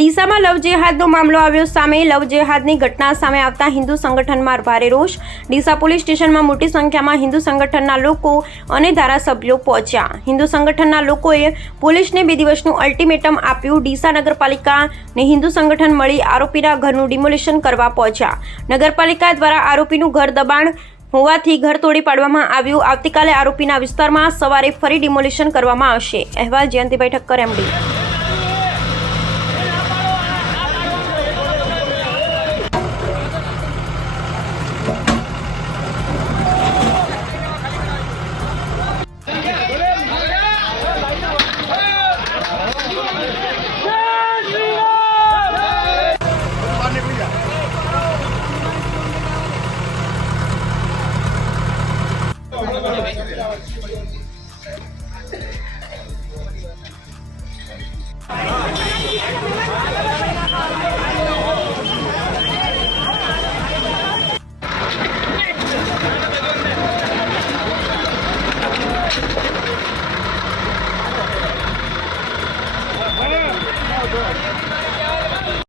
ડીસામાં લવ જેહાદનો મામલો આવ્યો સામે. લવ જેહાદની ઘટના સામે આવતા હિન્દુ સંગઠનમાં ભારે રોષ. ડીસા પોલીસ સ્ટેશનમાં મોટી સંખ્યામાં હિન્દુ સંગઠનના લોકો અને ધારાસભ્યો પહોંચ્યા. હિન્દુ સંગઠનના લોકોએ પોલીસને બે દિવસનું અલ્ટિમેટમ આપ્યું. ડીસા નગરપાલિકાને હિન્દુ સંગઠન મળી આરોપીના ઘરનું ડિમોલિશન કરવા પહોંચ્યા. નગરપાલિકા દ્વારા આરોપીનું ઘર દબાણ હોવાથી ઘર તોડી પાડવામાં આવ્યું. આવતીકાલે આરોપીના વિસ્તારમાં સવારે ફરી ડિમોલિશન કરવામાં આવશે. અહેવાલ જયંતિભાઈ ઠક્કર એમડી Good.